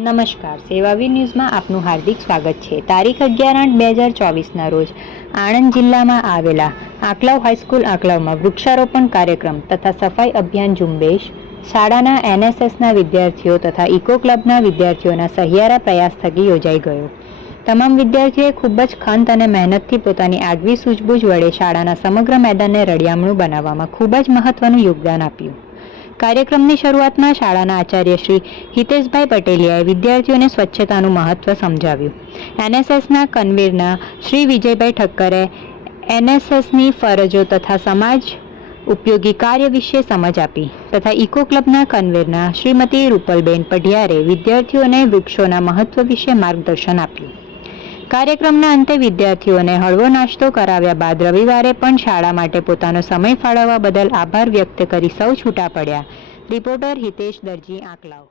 નમસ્કાર, સેવાવીર ન્યૂઝમાં આપનું હાર્દિક સ્વાગત છે। તારીખ 11/8/2024ના રોજ આણંદ જિલ્લામાં આવેલા આંકલાવ હાઈસ્કૂલ આંકલાવમાં વૃક્ષારોપણ કાર્યક્રમ તથા સફાઈ અભિયાન ઝુંબેશ શાળાના એનએસએસના વિદ્યાર્થીઓ તથા ઇકો ક્લબના વિદ્યાર્થીઓના સહિયારા પ્રયાસ થકી યોજાઈ ગયો। તમામ વિદ્યાર્થીઓએ ખૂબ જ ખંત અને મહેનતથી પોતાની આગવી સૂઝબૂઝ વડે શાળાના સમગ્ર મેદાનને રળિયામણું બનાવવામાં ખૂબ જ મહત્વનું યોગદાન આપ્યું। કાર્યક્રમની શરૂઆતમાં શાળાના આચાર્ય શ્રી હિતેશભાઈ પટેલિયાએ વિદ્યાર્થીઓને સ્વચ્છતાનું મહત્વ સમજાવ્યું। એનએસએસના કન્વીનર શ્રી વિજયભાઈ ઠક્કરે એનએસએસની ફરજો તથા સમાજ ઉપયોગી કાર્ય વિશે સમજ આપી તથા ઇકો ક્લબના કન્વીનર શ્રીમતી રૂપલબેન પઢિયારે વિદ્યાર્થીઓને વૃક્ષોના મહત્વ વિશે માર્ગદર્શન આપ્યું। કાર્યક્રમના અંતે વિદ્યાર્થીઓને હળવો નાસ્તો કરાવ્યા બાદ રવિવારે પણ શાળા માટે પોતાનો સમય ફાળવવા બદલ આભાર વ્યક્ત કરી સૌ છૂટા પડ્યા। રિપોર્ટર હિતેશ દરજી, આંકલાવ।